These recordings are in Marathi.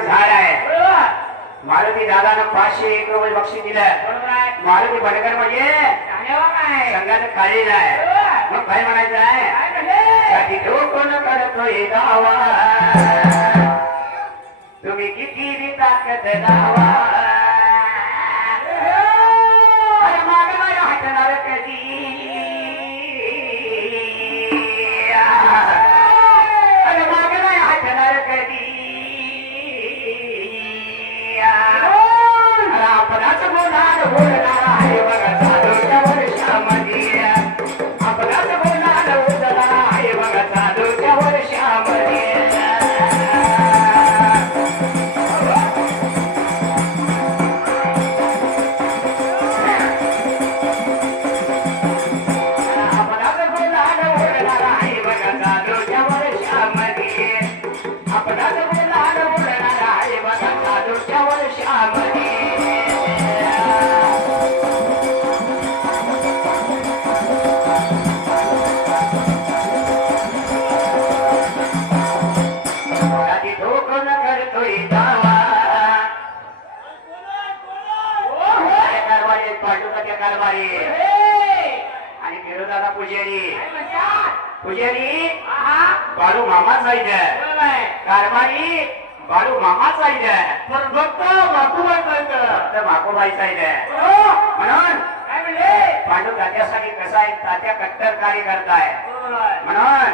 झाड आहे मारुती दादानं 501 रुपये बक्षीस दिलं मारुती बडकर म्हणजे संघाचं काळीज आहे मग काय म्हणायचं आहे कोण करतोय दावा तुम्ही किती ताकद दावा मागणार हटणार कधी मागणार हटणार कधी आपणाच बोलार बोलणार आहे बघा चालूच्या वर्षामध्ये आपणाच बोलार बोलणार आहे बघा चालूच्या वर्षामध्ये आपणाच बोलार बोलणार आहे बघा चालूच्या वर्षामध्ये आपणाच बोलार बोलणार आहे बघा चालूच्या वर्षामध्ये आणि विरोधाला पुजारी बाळू मामा जायचं कारभारी बाळू मामा जायचं पण फक्त माकोबाई जायचं म्हणून पांडू तात्यासाठी कसा आहे तात्या कट्टर कार्य करताय म्हणून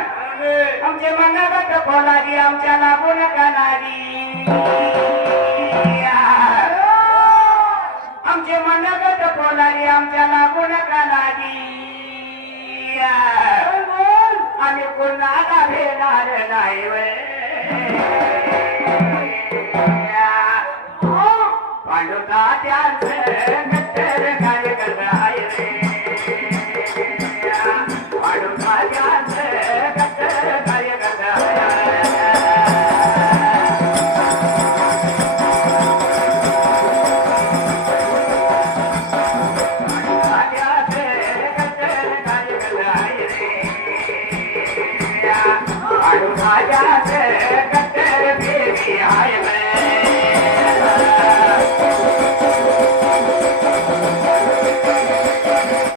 आमचे मनागत खोलादी आमच्या लागून कानादी आमचे मनगत बोलारी आमच्या लागून कानादी आम्ही कोणाला भेटणार नाही पांडू तात्यांचं